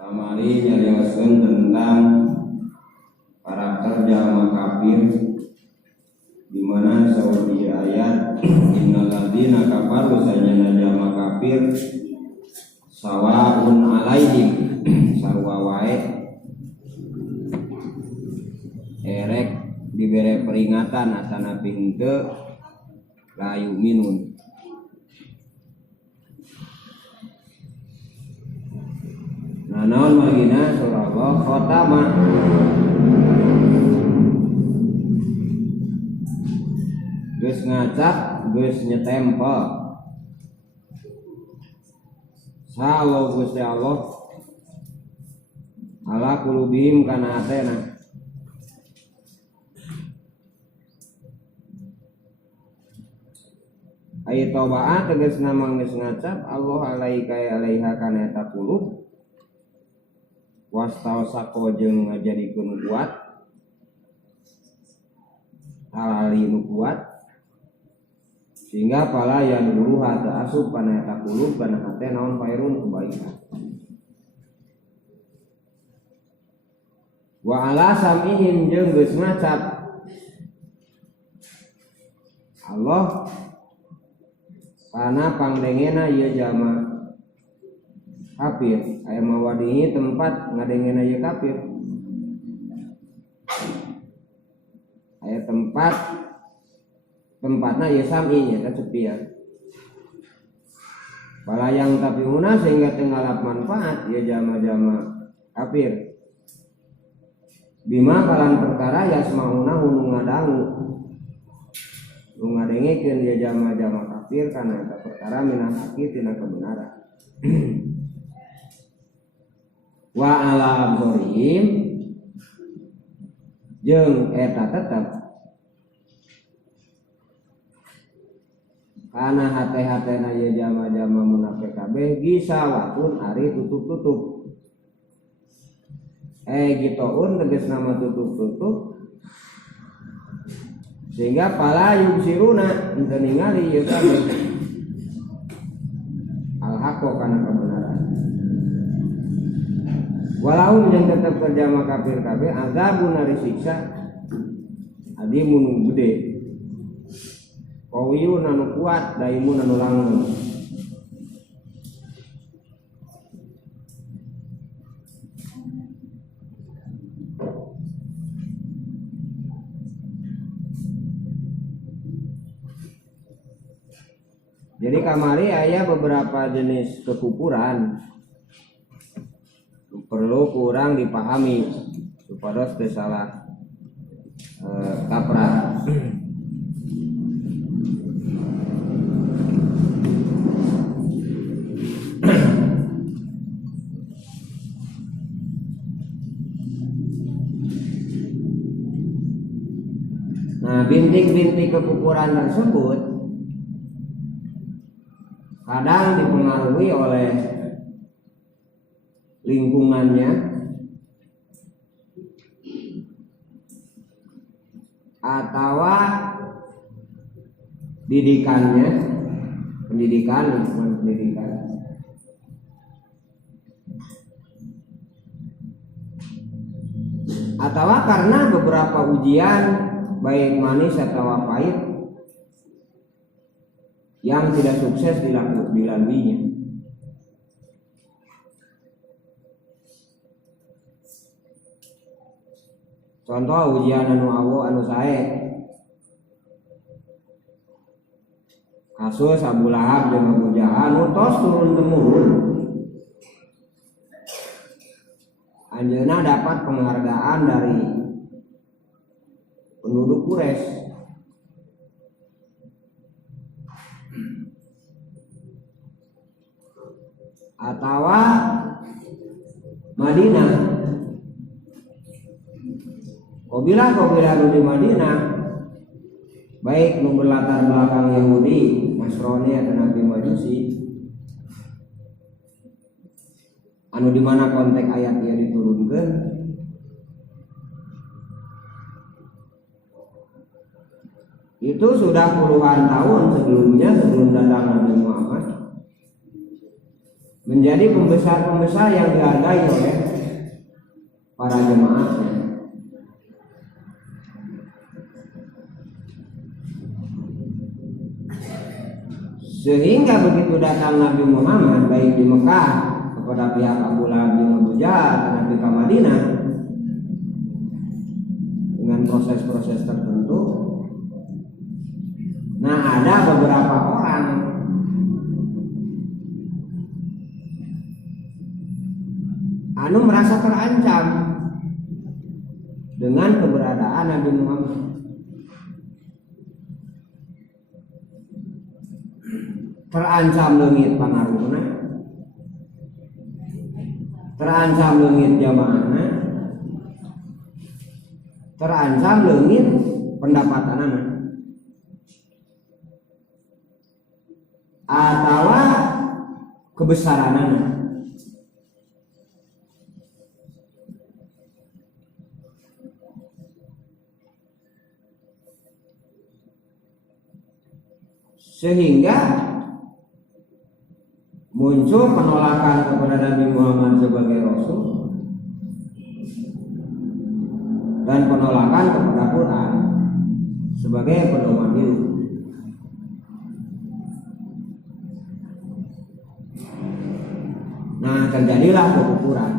Kamari nyarioskeun tentang karakter jalma kafir, di mana saudi ayat innal ladzina kafaru sajana jalma kafir sawaun alaihim sarua wae erek dibere peringatan atana pinte layu minun. Nah, naon margina surah Allah khatama geus ngacak geus nyetempel sa Allah Gusti Allah ala kulubihim kana hatena ayat taubaat tegas nama geus ngacak Allah alaika alaiha kana eta kulub wastau sako jeung ngajadikeun kuat alali nu kuat sehingga pala yang dulu hata asup kana eta kulub kana hate naon pairun kebaikan wa ala samihim jeung geus ngacap Allah kana pangdengena ieu jalma kafir aya mawadihi tempat ngadengena ieu kafir aya tempatna ieu sami nya teh sepi ya balayang tapi una sehingga tenggalap manfaat ieu jalma-jalma kafir bima kalan perkara yasmauna nu ngadangu nu ngadengekeun ieu jalma-jalma kafir kana eta perkara minah haqi tina kebenaran wa ala absorihim jeung eta tetep kana hate-hatena ye jama-jama munafik kabeh gisawatun ari tutup-tutup gitoun tegas nama tutup-tutup sehingga pala yubsiruna ente ningali ye kabeh al-haqqo kana kebenaran walau yang tetap kerjama kafir kabeh azabun ari siksa adimun nu gede qawiyun anu kuat daimun anu langgeng jadi kamari aya beberapa jenis kekufuran perlu kurang dipahami supaya teu salah kaprah. Nah, bintik-bintik kekufuran tersebut kadang dipengaruhi oleh lingkungannya atau pendidikan atau karena beberapa ujian baik manis atau pahit yang tidak sukses dilaluinya. Contoh ujian anu awo anu sae kasus Abu Lahab jeung Abu Jahal anu tos turun temurun anjeunna dapat penghargaan dari penduduk Quraisy atawa Madinah. Bila di Madinah baik nu berlatar belakang Yahudi, Nasrani atau Nabi Majusi anu di mana konteks ayat ia diturunkan itu sudah puluhan tahun sebelum datang Nabi Muhammad menjadi pembesar-pembesar yang dihargai oleh para jemaahnya. Sehingga begitu datang Nabi Muhammad baik di Mekah kepada pihak Abu Lahab bin Abu Jahal, Nabi ke Madinah dengan proses-proses tertentu. Nah, ada beberapa orang anu merasa terancam dengan keberadaan Nabi Muhammad. Terancam leungit pangaruhna, terancam leungit jamaahna, terancam leungit pendapatanana, atawa kebesaranana. Sehingga muncul penolakan kepada Nabi Muhammad sebagai Rasul dan penolakan kepada Quran sebagai pedoman hidup. Nah, terjadilah kekufuran.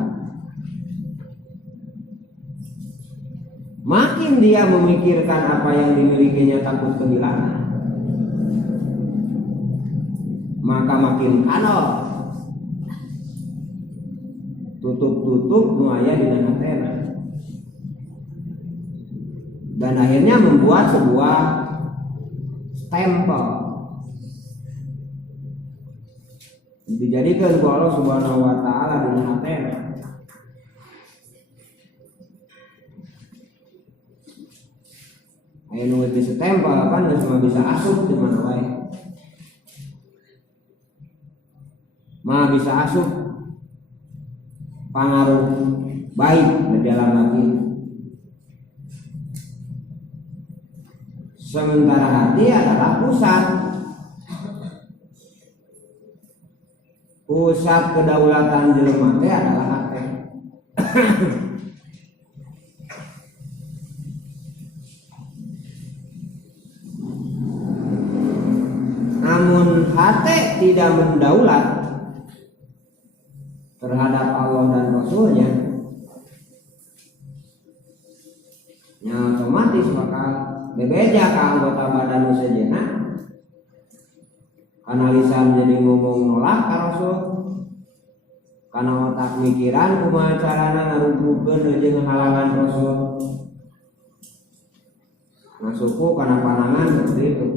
Makin dia memikirkan apa yang dimilikinya takut kehilangan, maka makin kanal tutup-tutup nuaya di hatena, dan akhirnya membuat sebuah stempel dijadikan ku Allah Subhanahu wa taala di hatena. Aya nu geus stempel kan geus mah bisa asup di mana wae. Mah bisa asup pengaruh baik di dalam hati. Sementara hati adalah pusat kedaulatan jelema teh adalah hati. Namun hati tidak mendaulat terhadap Allah dan Rasulnya, ya otomatis bakal bebeja ke anggota badan sejenak, karena lisan jadi ngomong nolak ke Rasul, karena otak mikiran kumaha carana ngarumpukeun jeung halangan Rasul, masukku karena panangan seperti itu.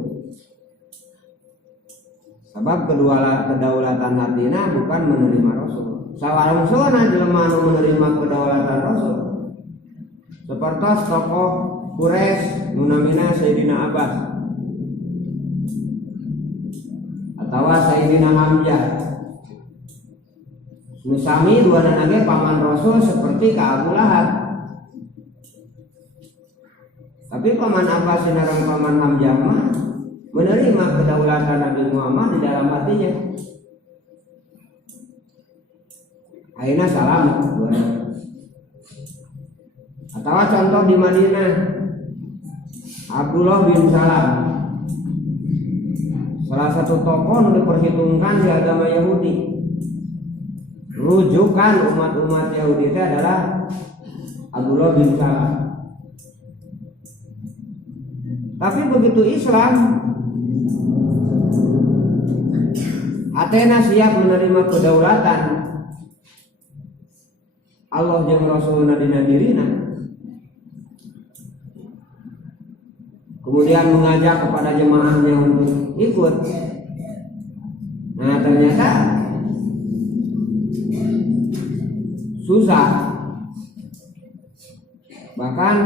Sebab kedaulatan hatina bukan menerima Rasul. Sawarungsuna jelema anu menerima kedaulatan Rasul sapertos tokoh Quraisy nu namina Sayyidina Abbas atawa Sayyidina Hamzah, nu sami duana nage paman Rasul seperti ka Abu Lahab. Tapi paman Abbas sinareng paman Hamzah mah menerima kedaulatan Nabi Muhammad di dalam hatinya. Akhirnya selamat. Atau contoh di Madinah, Abdullah bin Salam, salah satu tokoh yang diperhitungkan di agama Yahudi. Rujukan umat-umat Yahudi itu adalah Abdullah bin Salam. Tapi begitu Islam, Athena siap menerima kedaulatan Allah jeung Rasulna dina dirina, kemudian mengajak kepada jemaahnya untuk ikut. Nah, ternyata susah. Bahkan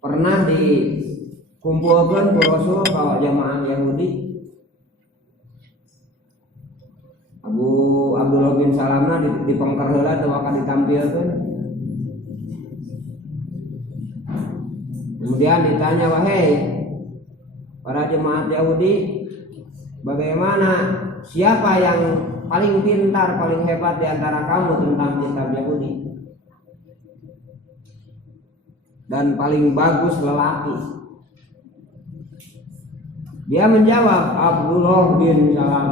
pernah dikumpulkan ku Rasul kalau jemaah Yahudi, Abdullah bin Salamna dipengker heula teu akan ditampilkeun. Kemudian ditanya, wahai para jemaat Yahudi, bagaimana, siapa yang paling pintar, paling hebat di antara kamu tentang kitab Yahudi dan paling bagus lelaki. Dia menjawab, Abdullah bin Salam.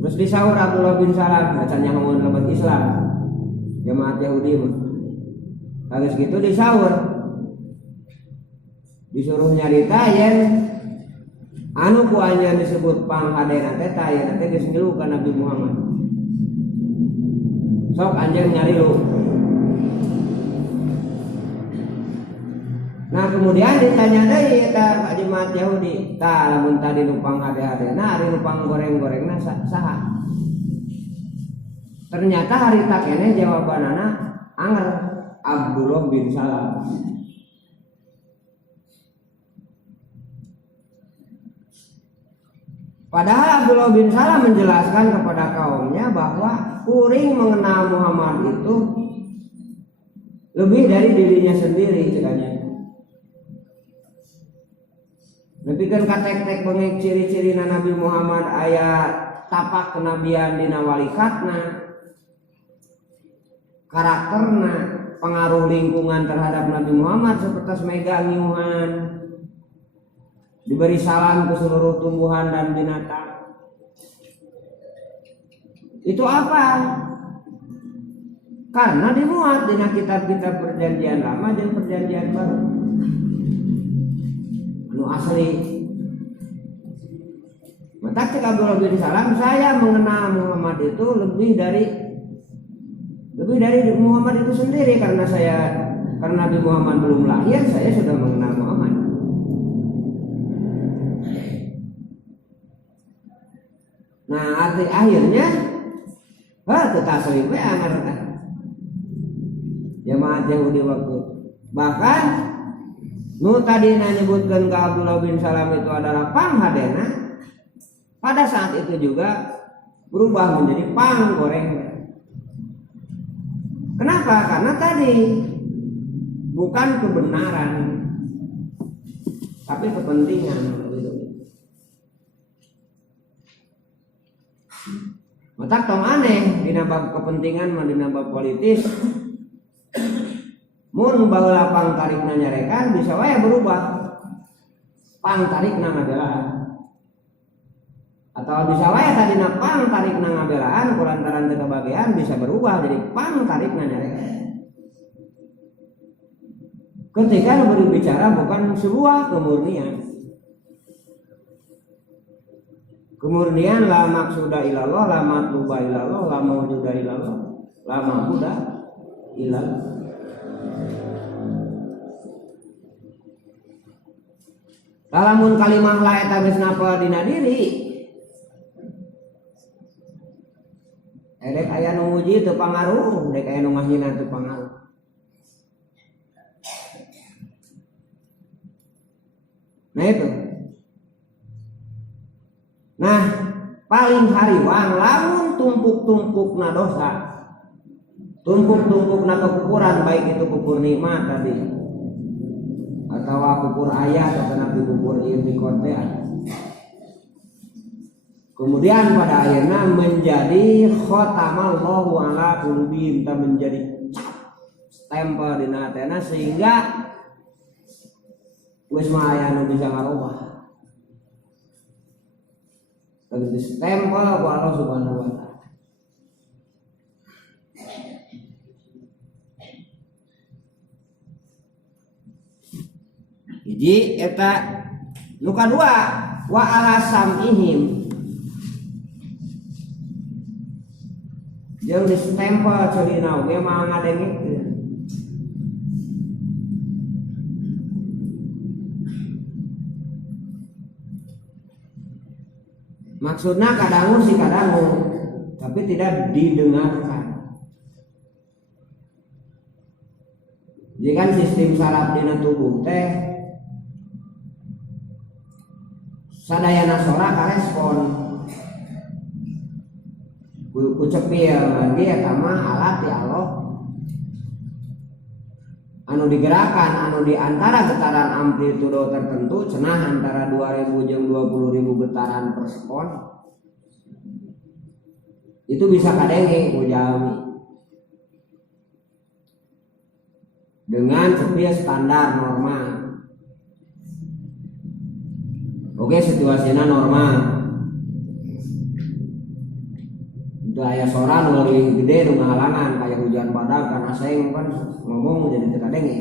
Terus disaur Abdullah bin Salam, bacanya ngomongin lebat Islam, jemaat Yahudi mah. Habis gitu disaur, disuruh nyarita yen anu ku anjeun disebut panghadeuna teh tah aya teh geus ngilu ka Nabi Muhammad. Sok anjeun nyarilu. Nah kemudian ditanya deui eta ka jemaat Yahudi, tah lamun tadi nu panghade-hadena ari nu panggoreng-gorengna saha? Ternyata harita keneh jawabanana anger, Abdullah bin Salam. Padahal Abdullah bin Salam menjelaskan kepada kaumnya bahwa kuring mengenal Muhammad itu lebih dari dirinya sendiri ceritanya. Nepikeun katek-tek bengek ciri-ciri Nabi Muhammad aya tapak kenabian dina walikatna, karakterna, pengaruh lingkungan terhadap Nabi Muhammad seperti mega ngiuhan, diberi salam ke seluruh tumbuhan dan binatang. Itu apa? Karena dimuat dina kitab-kitab perjanjian lama dan perjanjian baru. Anu asli. Maka cek Abdullah bin Salam, saya mengenal Muhammad itu lebih dari Muhammad itu sendiri, karena Nabi Muhammad belum lahir saya sudah mengenal Muhammad. Nah arti akhirnya ketaslim we anger kan jemaat Yahudi waktu. Bahkan nu tadi nyebutkan ke Abdullah bin Salam itu adalah panghadena, pada saat itu juga berubah menjadi panggoreng. Kenapa? Karena tadi bukan kebenaran tapi kepentingan. Matak tong aneh dinambah kepentingan mah dinambah politis. Mun baheula pangtarikna nyarekan bisa wae berubah pangtarikna ngabelaan. Atau bisa wae tadina pangtarikna ngabelaan kulantaran teu kebagian bisa berubah jadi pangtarikna nyarekan. Ketika berbicara bukan sebuah kemurnian. Kemurnian la maksuda ilallah, la matluba ilallah, la mawjuda ilallah, la ma'buda ilallah. Lamun kalimah la eta geus napa dina diri, dek aya nu muji teu pangaruh, dek aya nu ngahina teu pangaruh. Nah itu. Nah, paling hariwang lamun tumpuk-tumpukna dosa, tumpuk-tumpukna kekufuran, baik itu kufur nikmat tadi atau kufur ayat atau nabi kufur irtikotean. Kemudian pada akhirnya menjadi khotamallahu ala qulubihim, menjadi stempel dina hatena sehingga wis mah aya nu bisa ngarubah. Tapi stempel ku Allah Subhanahu wa taala. Jadi eta nu kadua wa ala samihim, jeung di stempel ceulina oge mah ngadengikeun. Maksudnya kadangu si kadangu, tapi tidak didengarkan. Jadi kan sistem saraf dina tubuh teh sadayana sora karespon ku cepil lagi eta mah alat ti Allah anu digerakkan anu di antara getaran amplitudo tertentu cenah antara 2000 jeung 20.000 getaran per sekon itu bisa kadenge ku jalmi dengan sepieu standar normal. Oke, situasinya normal. Itu aya sora nu leuwih gede nu ngahalangan kayak hujan badak kan asing kan ngomong jadi teu kadenge.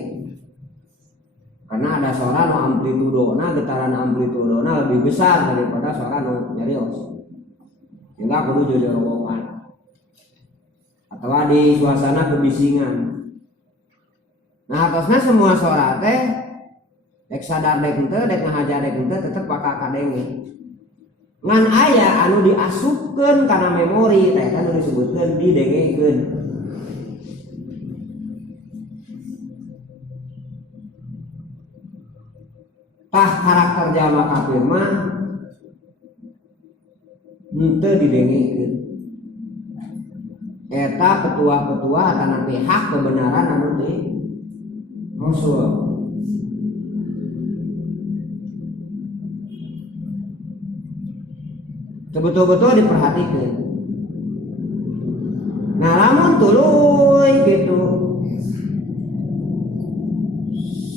Karena ada sora nu amplitudona getaran amplitudona lebih besar daripada sora nu nyarios. Sehingga kudu jojorowokan. Atau di suasana kebisingan. Nah, atasnya semua sora teh dek sadar dek henteu dek ngahaja dek henteu tetep bakal kadenge. Ngan aya anu diasupkeun kana memori teh kan disebutkeun didengekeun. Tah karakter jalma kafir mah henteu didengekeun. Eta petua-petua kana pihak kebenaran anu di Rasul. Betul-betul diperhatikan. Nah, lamun tuluy gitu,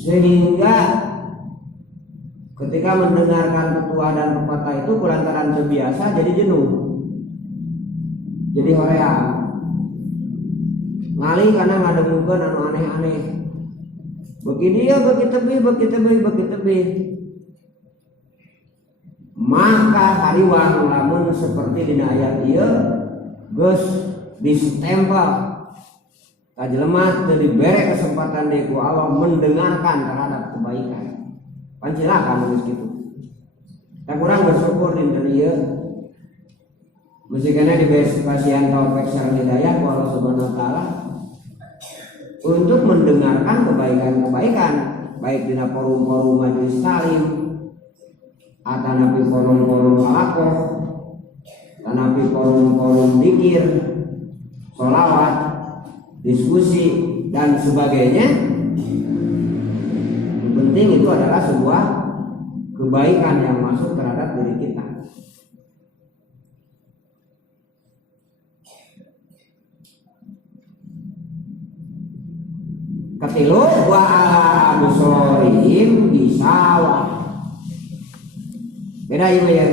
sehingga ketika mendengarkan petua dan pepatah itu kulantaran terbiasa jadi jenuh, jadi horea, ngalih karena ngadengukeun anu aneh-aneh. Beki dia, beki tebih. Maka hariwang lamun seperti dina ayat ieu geus distempel ka jelema teu dibere kesempatan deui ku Allah mendengarkan terhadap kebaikan. Pancilakan geus kitu. Tak kurang bersyukur dinten ieu musikana diberi kasihan taufik sareng hidayah ku Allah Subhanahu wa taala untuk mendengarkan kebaikan-kebaikan baik dina forum-forum majelis talim atanapi forum-forum halakoh, atanapi forum-forum dzikir, sholawat, diskusi dan sebagainya. Yang penting itu adalah sebuah kebaikan yang masuk terhadap diri kita. Ketilu wa ala absorihim bisawah. Beda ya.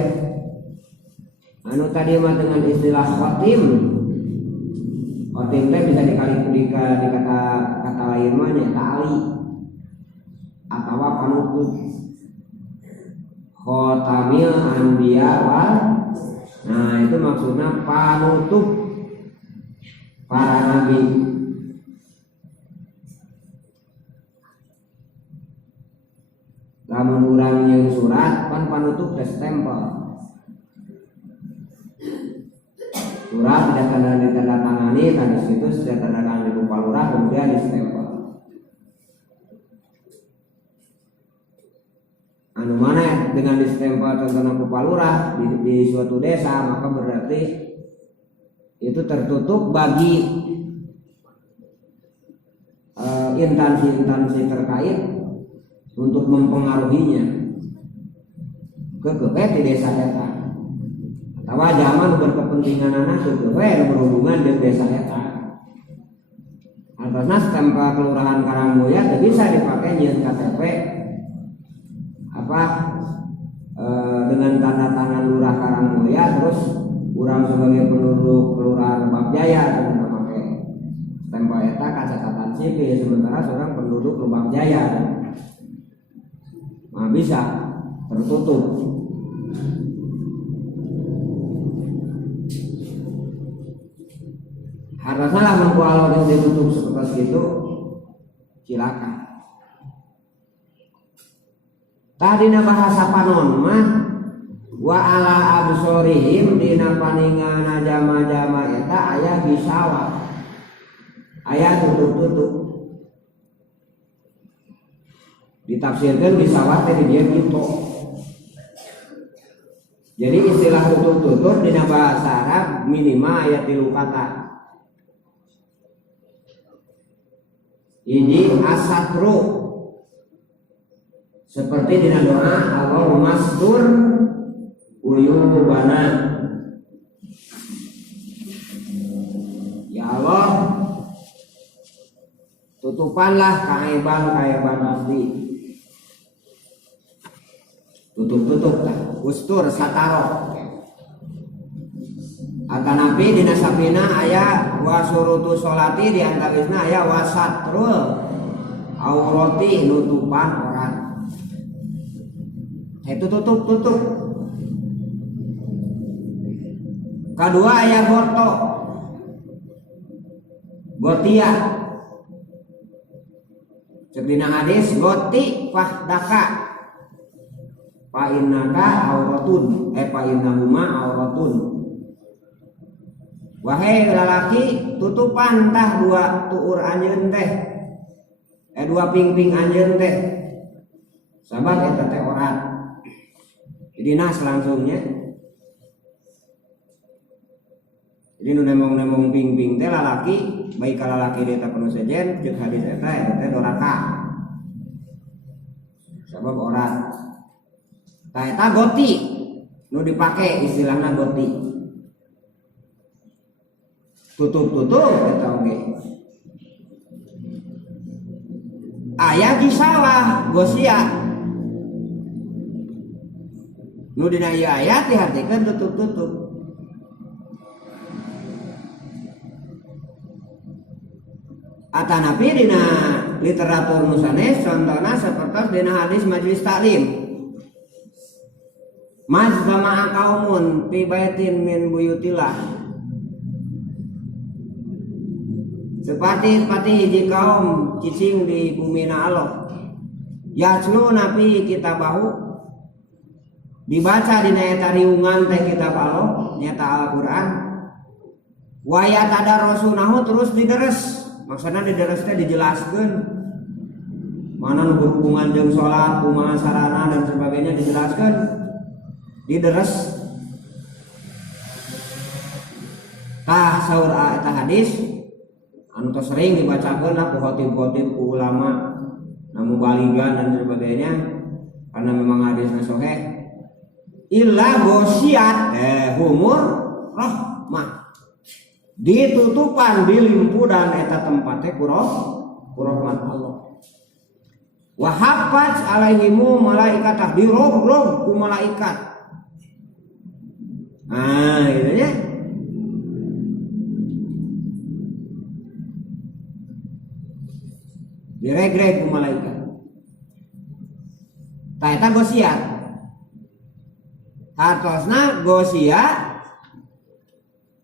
Anu tadi mah dengan istilah khotim. Khotim teh bisa dikata lain mah nya tali atau panutup. Khotamil anbiya wal. Nah, itu maksudnya panutup para nabi. Lamun urang yang surat kan panutup tes stempel. Surat tidak tanda tangani, tanda situ sudah tanda tangan di Lurah kemudian di stempel. Anu mana dengan di stempel tentang Lurah di suatu desa maka berarti itu tertutup bagi instansi-instansi terkait untuk mempengaruhinya ke di desa eta atau zaman berkepentingan anak ke berhubungan dengan desa eta. Atasnya stempel kelurahan Karangboya tidak bisa dipakai nyeun KTP dengan tanda tangan lurah Karangboya terus urang sebagai penduduk kelurahan Lebak Jaya dengan pakai stempel eta catatan sipil sementara seorang penduduk Lebak Jaya. Nah, bisa tertutup. Harusnya lah mengkualo yang ditutup seperti itu, silakan. Tadina bahasa panon mah wa ala absorihim dina paningana jama-jama eta aya bisawa, aya tutup-tutup. Ditafsirkan bisawat teh dia gitu. Jadi istilah tutup-tutup dina bahasa Arab minimal aya 3 kata. Hiji asatru seperti dina doa Allahumma astur uyubana, ya Allah tutupanlah kaeban abdi, tutup ustur sataro. Atanapi dina sapina aya wasurutu sholati diantawisna aya wasatrul aurati nutupan orang. Itu tutup. Kedua aya gotia. Cek dina hadis goti fahdaka fa innaka auratun fa innahuma auratun. Wahai lalaki tutupan tah dua tuur anjeun teh dua pingping anjeun teh sabab eta teh orat. Jadi nas langsungnya jadi nu nemong pingping teh lalaki baik ka lalaki eta penuh sejen jeung hadis eta teh doraka sabab orat. Tah eta goti nu dipake istilahna goti. Tutup eta oge. Aya di sawah gosia. Nu dina ieu ayat dihartikeun tutup. Atanapi dina literatur nu sanes contohna sapertos dina hadis majelis taklim. Majtama'a qaumun fi baitin min buyutillah. Seperti hiji kaum cicing di bumi na Allah. Yatlu nabi kitabahu dibaca dina eta riungan teh kitab Allah nyata Al-Qur'an. Wa yatadarrasunahu terus dideres. Maksudna dideres teh dijelaskeun. Mana nu berhubungan jeung salat, kumaha sarana dan sebagainya dijelaskeun. Dideres. Tah saur eta hadis anu tos sering dibacakeun ku khatib-khatib ku ulama namu baligan dan sebagainya karena memang hadisnya sahih. Illa gosiat humur rahmah ditutupan dilimpudan eta tempatnya ku rahmat Allah. Wa haffaz alaihimu malaikatah dirog-rog ku malaikat. Nah, itu ya. Direg-reg ku malaikat. Tah eta gosiat. Hartosna gosiat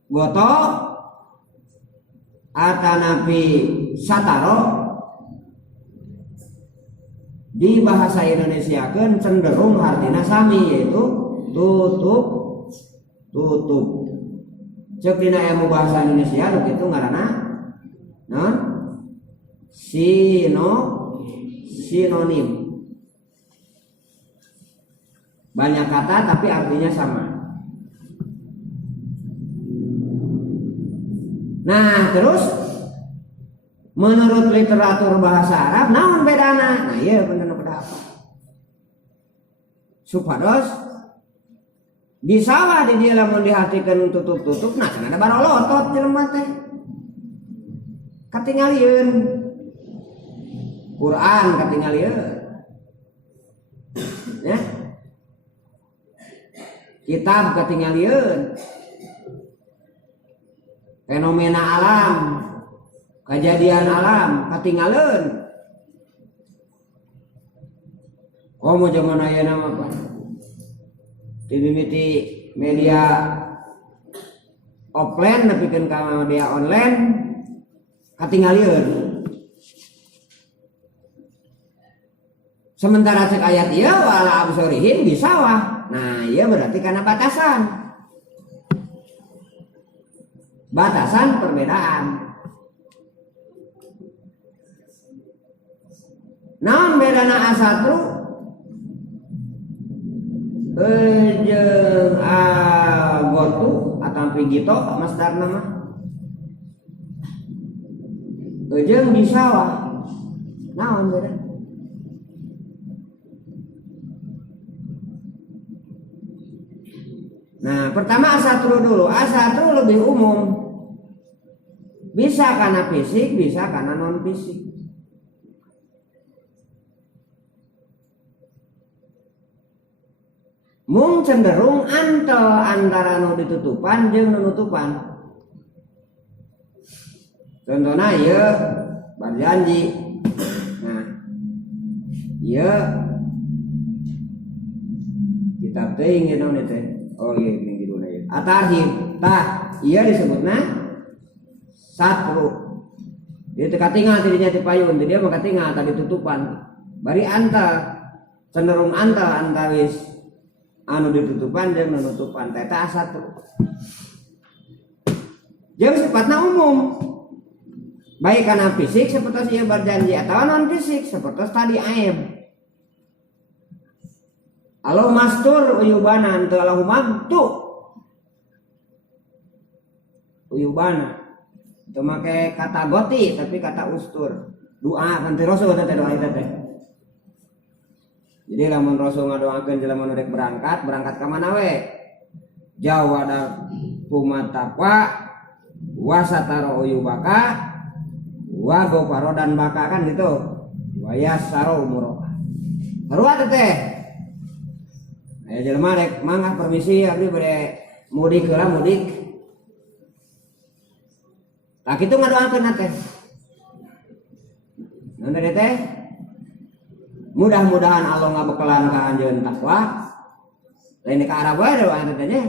goto atanapi sataro di bahasa Indonesiakeun cenderung artina sami yaitu tutup. Cek dina ilmu bahasa Indonesia lu kitu ngaranna naon? Sinonim. Banyak kata tapi artinya sama. Nah, terus menurut literatur bahasa Arab naon bedana? Nah, iya bener beda apa? Supados di sawah di dia lamun dihartikeun tutup nah cenah barolotot jelema teh. Katingalieun Quran katingalieun. Ya. Kitab katingalieun. Fenomena alam, kejadian alam katingalieun. Komo zaman ayeuna mah apa? Dimimiti media offline nepikeun ka media online katingalieun. Sementara cek ayat ieu wala absorihim di sawah. Nah, ieu berarti karena batasan. Batasan perbedaan. Naon bedana asatru jeung agotu ataupun gito masdarna mah. Jeung di sawah. Naon beda? Nah, pertama asatru dulu. Asatru lebih umum. Bisa karena fisik, bisa karena non fisik. Mung cenderung antel antara nu ditutupan jeung nu nutupan. Contohnya ieu berjanji. Nah, ieu kitab teh ingin naon teh. Oh iya ini judulnya ieu. At-Tarhib. Tah, ieu disebutna satru. Dia katingal tidinya teh payun, dia mah katingal tadi tutupan. Bari antel cenderung antel antawis anu ditutupan jeung nutupan teh satru. Jeung sifatna umum. Baik karena fisik seperti ieu berjanji atau non fisik seperti tadi aib. Alo mastur uyubana teu Allahu mabtu. Uyubana. Itu make kata goti tapi kata ustur. Doa kan Rasul teh doa itu teh. Jadi lamun Rasul ngadoakeun jelema nu rek berangkat ka mana we? Jawada kumataqwa wasataro uyubaka wa goparo dan baka kan gitu. Wa yassaro umuro. Sarua teh. Aya jelema rek mangga permisi abdi bade mudik heula mudik. Tah kitu ngadoakeun teh. Nanti teh mudah-mudahan Allah ngabekelan ka anjeun takwa. Lain ka Arab wae doa teh nya.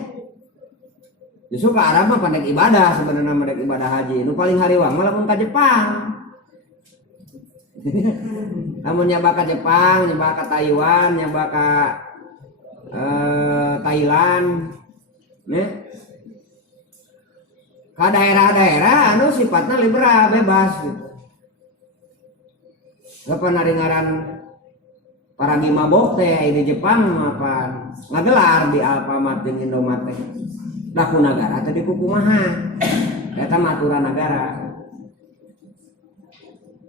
Justru ke Arab mah pandek ibadah sebenarnya pandek ibadah haji. Nu paling hariwang mah lamun ka Jepang. Lamun nyaba ka Jepang, nyaba ka Taiwan, nyaba ka Thailand, nih. Ka daerah-daerah anu sifatna liberal bebas gitu. Kapan naringaran para gimabok teh di Jepang apa ngagelar di Alfamart jeung Indomart teh. Laku negara atau di kukumaha eta aturan negara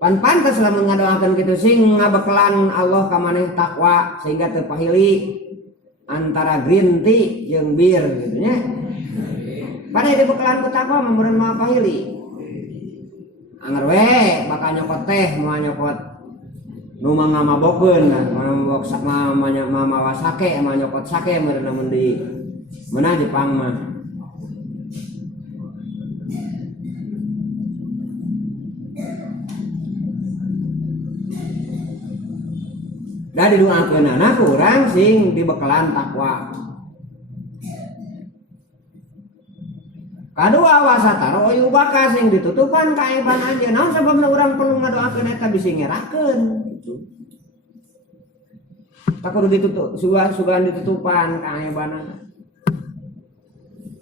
pan-pantes lamun ngadoakeun kitu sing ngabekelan Allah ka maneh takwa sehingga teu pahili antara green tea jeung bir gitu nya bade dibekelan ku takwa meureun mah pahili anger we bakal nyokot teh moal nyokot nu ngamabokeun mabok mamawa sake mah nyokot sake meureun namun di mana Jepang mah. Da didoakeunana urang sing dibekelan takwa. Kadua wasataro uyubaka sing ditutupan kaaiban anjeun. Naon sababna urang perlu ngadoakeun eta bisi ngerakeun gitu. Tak kudu ditutup, sugan ditutupan kaaibanana.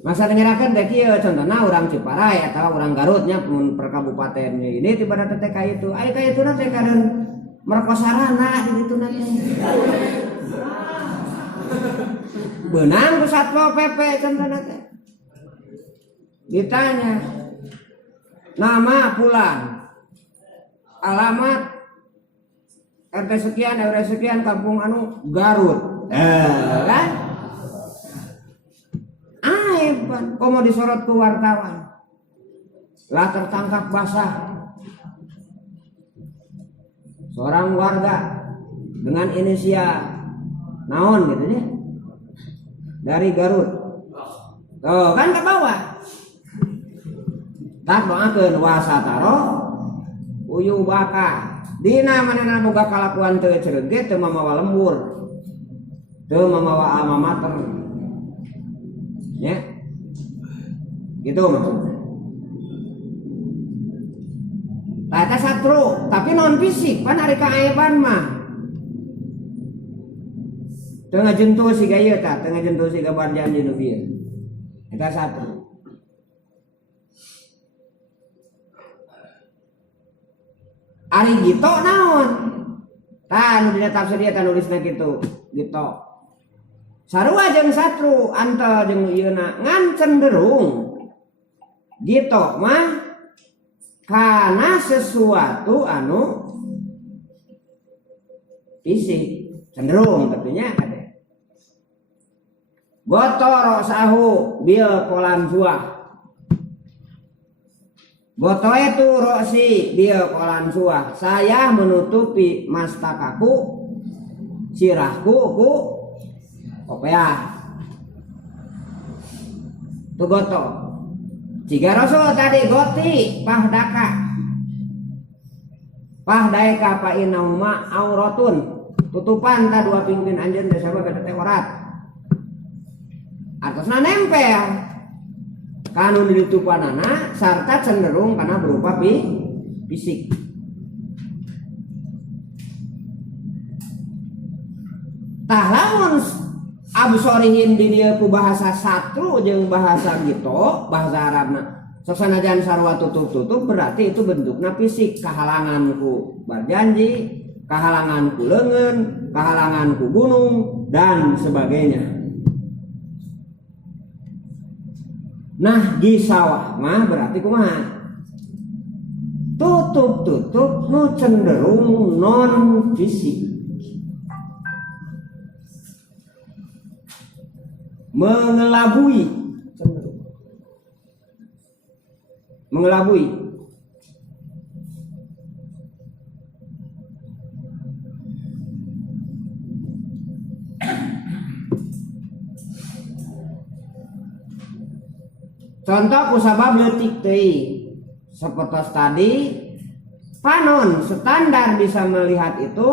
Masa ngerakeun teh kieu contohna urang Ciparai atau urang Garut nya pun per kabupaten ini tibada teh ka itu. Ai ka ituna teh kadeun merkosarana di ditu teh. Beunang ku Satpol PP contohna teh. Ditanya nama fulan, alamat RT sekian, RW sekian, kampung anu Garut. Kan? Aiban, kok mau disorot ke wartawan? Lah tertangkap basah seorang warga dengan inisial naon gitu ya dari Garut. Tuh kan ke bawah. Tak doakeun wasataro uyubaka. Dina manehna boga kalakuan teu cereget teu mamawa lembur. Teu mamawa alma mater. Ya. Gitu maksudnya. Eta satru, tapi non fisik, pan ari kaaiban mah. Teu ngajentuh siga ieu tah, teu ngajentuh siga barjanji nu bieu. Eta satru. Ari gitu naon? Tah nu dina tafsir ieu tah nulisna kitu, gitu. Sarua jeung satru antel jeung ieuna ngan cenderung gitu mah kana sesuatu anu fisik cenderung tentunya ada. Botor sahu bil kolam suah. Boto itu roksi bil kolam suah. Saya menutupi mastakaku, sirahku ku kopiah. Tu goto. Jika Rasul tadi goti pahdaka. Pahdaika pa inauma auratun. Tutupan ta dua pingpin anjeun teh sabab eta teh orat. Artosna nempel. Kanu ditutupanana sarta cenderung kana berupa fisik. Tah lamun absorihin di dieu ku bahasa satru jeung bahasa gitu, bahasa Arabna. Sok sanajan sarua tutup-tutup berarti itu bentukna fisik, kahalangan ku berjanji, kahalangan ku leungeun, kahalangan ku gunung dan sebagainya. Nah, di sawah mah berarti kumaha? Tutup-tutup nu cenderung non fisik. Mengelabui contoh kusabab leutik teuing sapertos tadi panon standar bisa melihat itu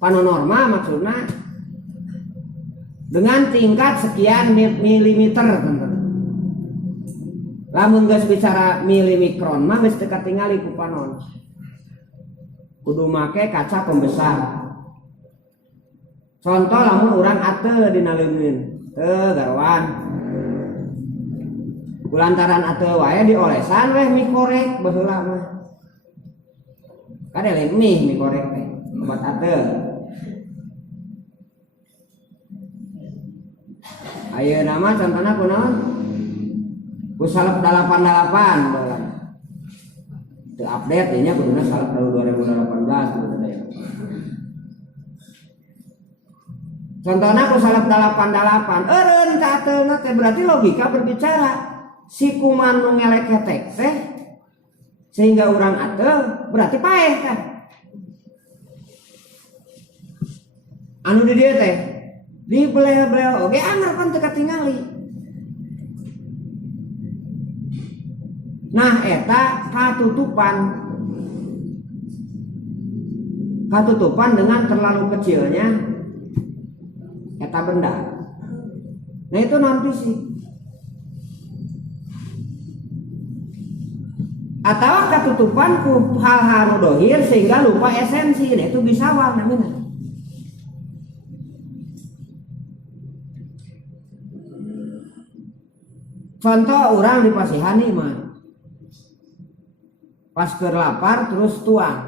panonorma maksudnya dengan tingkat sekian milimeter teman-teman. Lamun geus bicara milimikron mah geus teu katingali ku panon. Kudu make kaca pembesar. Contoh lamun urang ateu dina leungeun, teu garwan. Kulantaran ateu wae diolesan weh mie korek baheula mah. Kada lain mie korek teh, obat ateu. Ayo nama contohnya kunaon? Ku salep 88 baheula. Teu update nya kuduna salep tahun 2018 gitu teh. Contohnya ku salep 88, eureun ka ateuna teh berarti logika berbicara si kuman nu ngelek ketek teh sehingga urang ateu berarti paeh kan. Anu di dieu teh di beleh-beleh oge anggar pan teu katingali. Nah eta katutupan dengan terlalu kecilnya eta benda. Nah itu non fisik. Atau katutupan ku hal-hal nu dohir sehingga lupa esensi. Nah itu bisa wal namanya. Contoh orang di Pasihani mah pas keur lapar terus tuang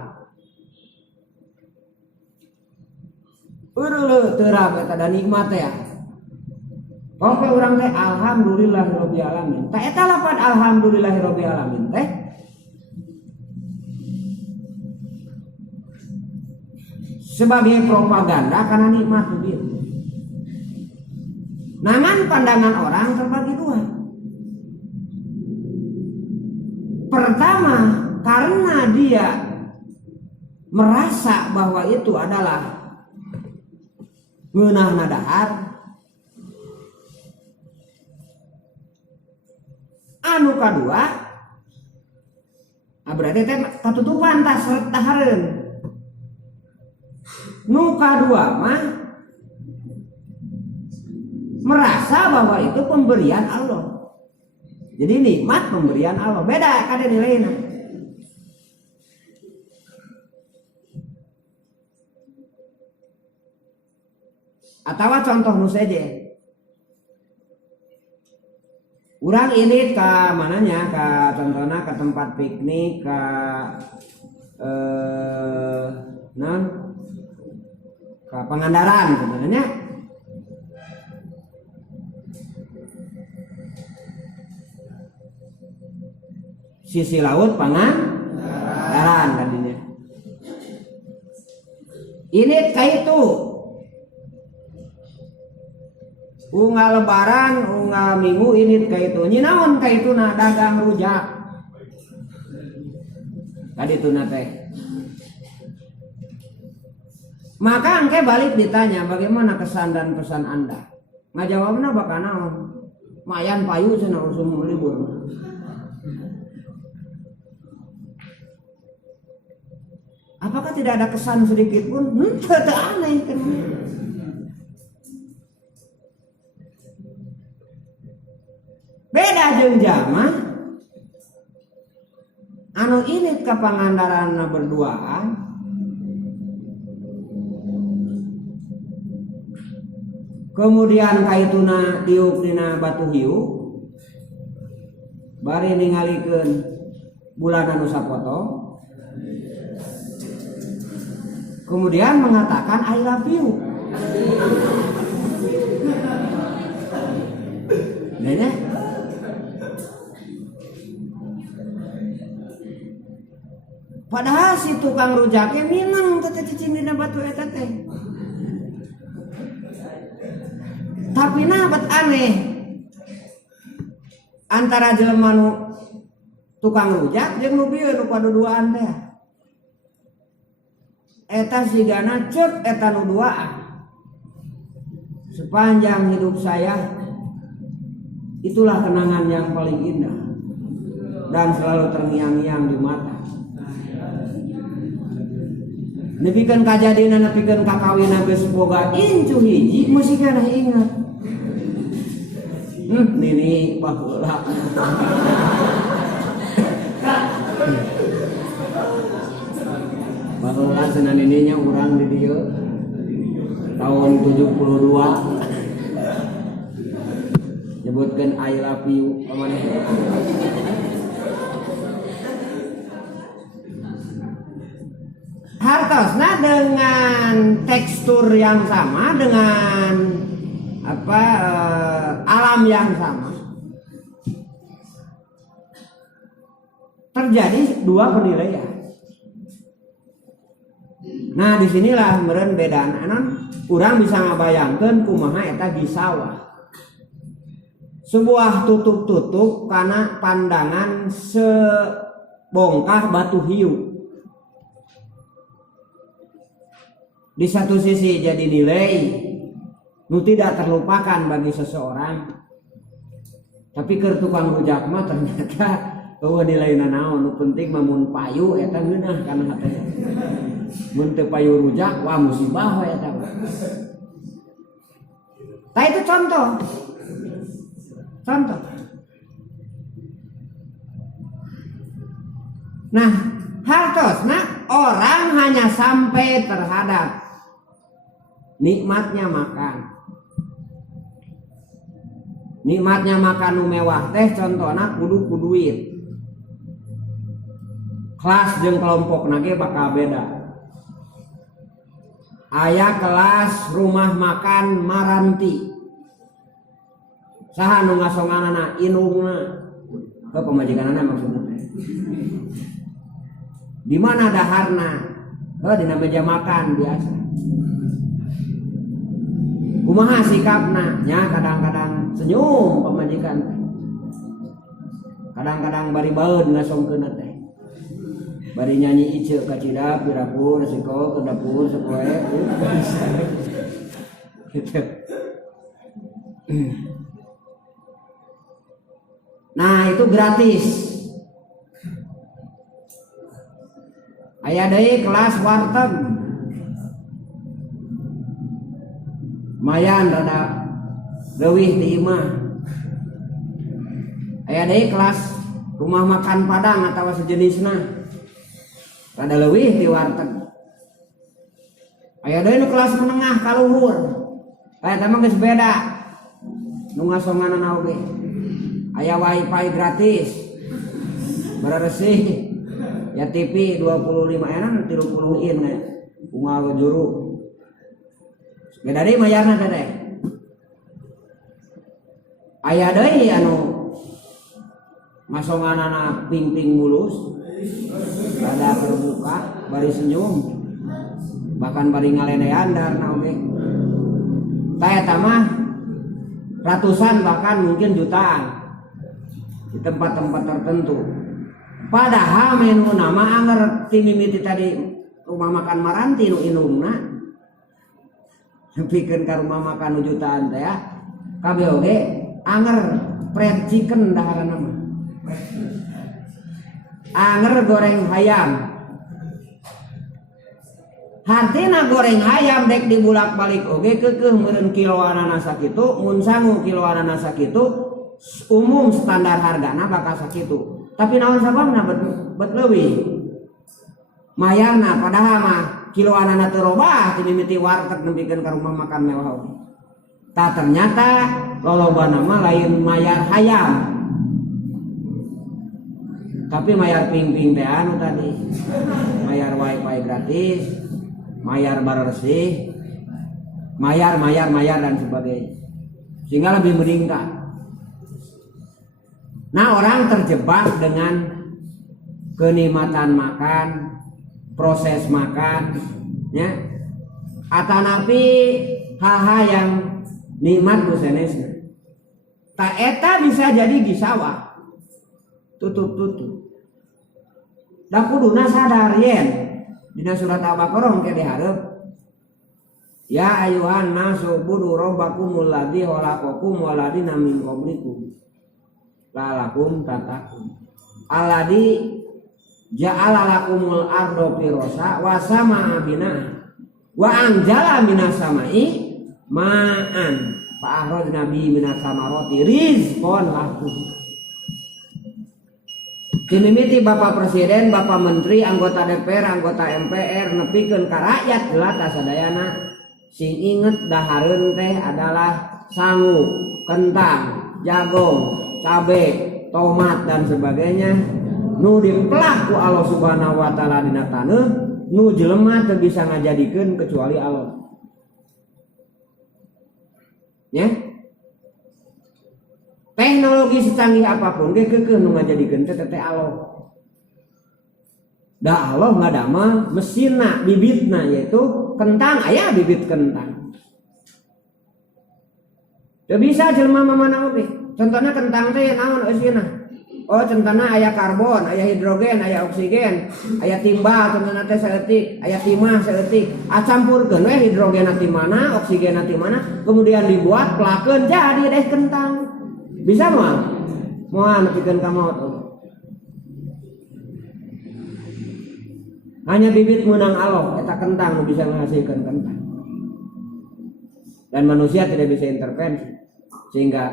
eureuleuh teu rab eta da nikmat ya. Pokoke urang teh alhamdulillahirabbil alamin. Tah eta lapan alhamdulillahirabbil alamin teh sebagai propaganda karena nikmat itu. Namun pandangan orang terbagi dua. Pertama, karena dia merasa bahwa itu adalah ngeunahna dahar. Anu kadua, berarti teh katutupan tas dahareun. Nu kadua mah merasa bahwa itu pemberian Allah. Jadi nikmat pemberian Allah beda kada nilainya. Atawa contoh nu saja. Urang ini ke mananya, ke contohnya ke tempat piknik, ke ke Pangandaran sebenarnya. Sisi laut Pangandaran tadinya. Ini kaitu unggal lebaran, unggal minggu ini kaitu. Nyinaon kaitu na dagang rujak. Tadi itu nate. Maka engke balik ditanya bagaimana kesan dan pesan Anda. Ngajawabna bakal naon? Mayan payu cenah usum libur. Apakah tidak ada kesan sedikit pun? Teu aneh kan. Beda jeung jama anu ini ka pangandaranna berduaan. Kemudian kaituna diuk dina batu hiu bari ningalikeun bulan anu sapotong. Kemudian mengatakan I love you. Nenek. Padahal si tukang rujaknya minang teh cicing dina batu eta teh. Tapi nabat aneh antara jelema nu tukang rujak jeung nu bieu nu paduduaan teh. Eta sigana cek eta nu duaan. Sepanjang hidup saya itulah kenangan yang paling indah dan selalu terngiang-ngiang di mata. Nepikeun kajadina nepikeun kakawina geus boga incu hiji masih kana ingat. Nini baheula. Baheula cenah nininya urang di dieu tahun 72. Nyebutkeun I love you pamaneh. Hartosna dengan tekstur yang sama, dengan alam yang sama, terjadi dua penilaian. Nah disinilah meureun bedana urang bisa ngabayangkeun kumaha eta gisawah. Sebuah tutup-tutup karena pandangan sebongkah batu hiu. Di satu sisi jadi nilai nu tidak terlupakan bagi seseorang, tapi keur tukang rujak mah ternyata nilaina naon. Nu penting mah mun payu eta geunah kana hate. Mun teu payu rujak wah musibah we eta. Tah itu contoh. Nah, hartosna orang hanya sampai terhadap nikmatnya makan. Nikmatnya makan nu mewah teh contohna kudu ku duit. Kelas jeung kelompokna ge bakal beda. Aya kelas rumah makan Maranti. Saha nu ngasonganana indungna ke pemajikanana maksudna. Di mana daharna? Dina meja makan biasa. Kumaha sikapna? Nya kadang-kadang senyum pamajikan. Kadang-kadang bari baeud ngasongkeun teh. Bari nyanyi iceuk ka cidap di dapur resiko ke dapur sapoe. Gitu. Nah itu gratis. Aya deui kelas warteg. Mayan rada leuwih ti imah. Aya deui kelas rumah makan Padang atawa sejenisna. Rada leuwih ti warteg. Aya deui nu kelas menengah ka luhur. Eta mah geus beda. Nu ngasonganana oge. Aya wifi gratis. Bararesih. Ya TV 25 enak 30 in ya. Unggal juru. Beda deui mayarna teh. Aya deui anu masonganana ping-ping mulus. Rada terbuka bari senyum. bahkan bari ngaledean darna oge. Taya tamah ratusan bahkan mungkin jutaan di tempat-tempat tertentu. Padahal menu nama anggar timimiti tadi rumah makan Maranti nu indungna pikeun ka rumah makan nu jutaan teh ya kabeh oge anggar fried chicken daharanna mah anggar goreng hayam. Hartina goreng hayam dek dibulak-balik oge keukeuh meureun kiloanana sakitu mun sangu kiloanana sakitu umum standar hargana bakal sakitu. Tapi naon sababna bet leuwih. Mayarna padahal mah kiloanana teu robah ti mimiti warteg nempikeun ka rumah makan mewah oge. Tah ternyata lolobana mah lain mayar hayam. Tapi mayar ping-ping teh anu tadi. Mayar wifi gratis, mayar bersih, mayar dan sebagainya. Sehingga lebih meningkat. Nah, orang terjebak dengan kenikmatan makan, proses makan, ya. Atanapi hal-hal yang nikmat busenesna. Ta eta bisa jadi gisawah. Tutup. Da kuduna sadar yen dina surat Al-Baqarah engke dihareup. Ya ayuhan nasu budu rabbakumul ladzi khalaqakum wal ladzina min qablikum la'allakum tattaqun. Alladzi ja'ala lakumul arda firasha wa samaa binaa wa anzala minas samai ma'an fa akhrajna bihi minas samarati rizqan lakum. Dimimiti Bapak Presiden, Bapak Menteri, anggota DPR, anggota MPR nepikeun ka rakyat jelata sadayana sing inget dahareun teh adalah sangu, kentang, jagung, cabe, tomat dan sebagainya nu dipelak ku Allah Subhanahu wa taala dina taneuh nu jelema teu bisa ngajadikeun kecuali Allah. Ya. Teknologi secanggih apapun ge keukeuh nu ngajadikeun teh Allah. Da Allah ngadamel mesinna, bibitna yaitu kentang, aya bibit kentang. Teu bisa jelema mamana oge. Contohna kentang teh naon eusina? Oh, contohna aya karbon, aya hidrogen, aya oksigen, aya timbal, contohna teh saeutik, aya timah saeutik. Acampurkeun we hidrogenna ti mana, oksigenna ti mana, kemudian dibuat pelakeun jadi deh kentang. Bisa moal? Moal nepikeun ka maot. Hanya bibit menang Allah eta kentang bisa menghasilkan kentang. Dan manusia tidak bisa intervensi. Sehingga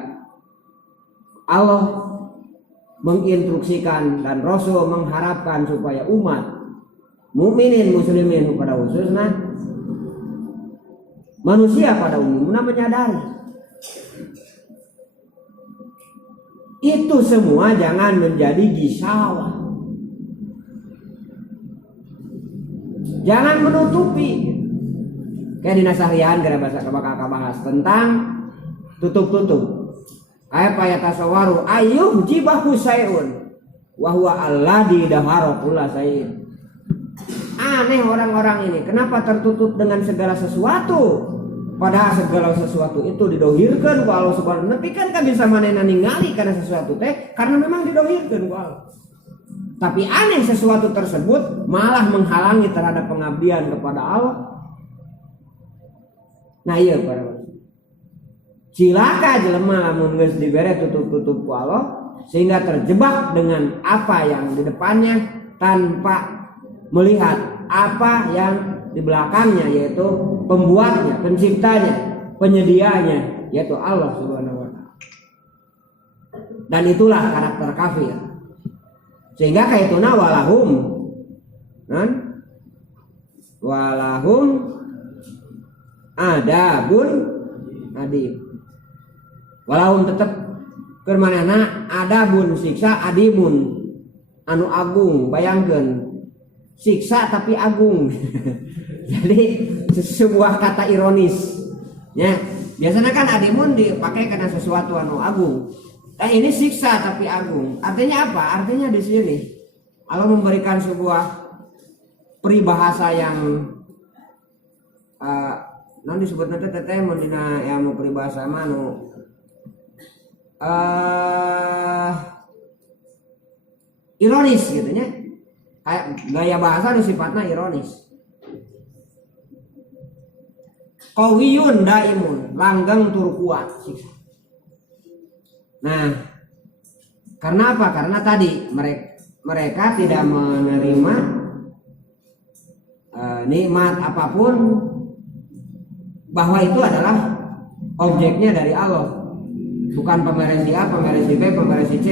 Allah menginstruksikan dan Rasul mengharapkan supaya umat mukminin muslimin pada khususnya manusia pada umumnya menyadari itu semua jangan menjadi gisawah. Jangan menutupi. Kayak di nasahrian gara bahasa bakal bahas tentang tutup-tutup. Ayat ayat tasawaru ayyuh jibahu sayun wa huwa alladzi dahara kullasain. Aneh orang-orang ini, kenapa tertutup dengan segala sesuatu? Padahal segala sesuatu itu didohirkan ku Allah Subhanahu wa taala. Tapi kan bisa manehna ningali karena sesuatu teh karena memang didohirkan ku Allah. Tapi aneh sesuatu tersebut malah menghalangi terhadap pengabdian kepada Allah. Nah iya para cilaka jelema lamun geus dibere tutup-tutup ku Allah sehingga terjebak dengan apa yang di depannya tanpa melihat apa yang di belakangnya, yaitu pembuatnya, penciptanya, penyedianya, yaitu Allah Subhanahu wa taala. Dan itulah karakter kafir. Sehingga kaituna walahum adabun adib. Walahum tetep keur manehna adabun siksa adibun anu agung. Bayangkeun siksa tapi agung. Jadi sebuah kata ironis. Ya, biasanya kan adibun dipakai karena sesuatu anu agung. Nah ini siksa tapi agung. Artinya apa? Artinya di sini Allah memberikan sebuah peribahasa yang non disebut nanti teteh mun dina ilmu peribahasa mah nu ironis gitu nya. Kayak gaya bahasa nu sifatna ironis. Qawiyun daimun, langgeng tur kuat siksa. Nah, karena apa? Karena tadi mereka tidak menerima nikmat apapun bahwa itu adalah objeknya dari Allah. Bukan pameran si A, pameran si B, pameran si C,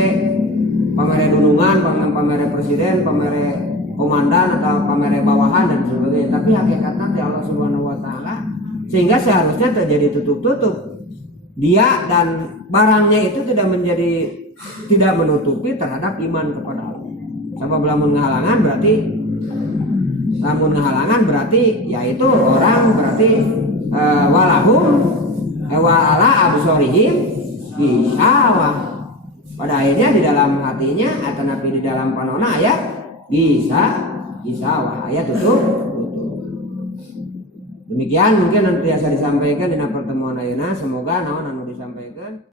pameran dunungan, pameran presiden, pameran komandan atau pameran bawahan dan sebagainya. Tapi hakikatnya dari Allah Subhanahu wa taala. Sehingga seharusnya terjadi tutup-tutup. Dia dan barangnya itu tidak menutupi terhadap iman kepada Allah. Sebab lamun ngahalangan berarti yaitu orang berarti walahum wa ala absorihim gisawah. Pada akhirnya di dalam hatinya atau nabi di dalam panona ayat gisawah ayat tutup. Demikian mungkin nanti biasa disampaikan di pertemuan ayeuna, semoga naon anu disampaikan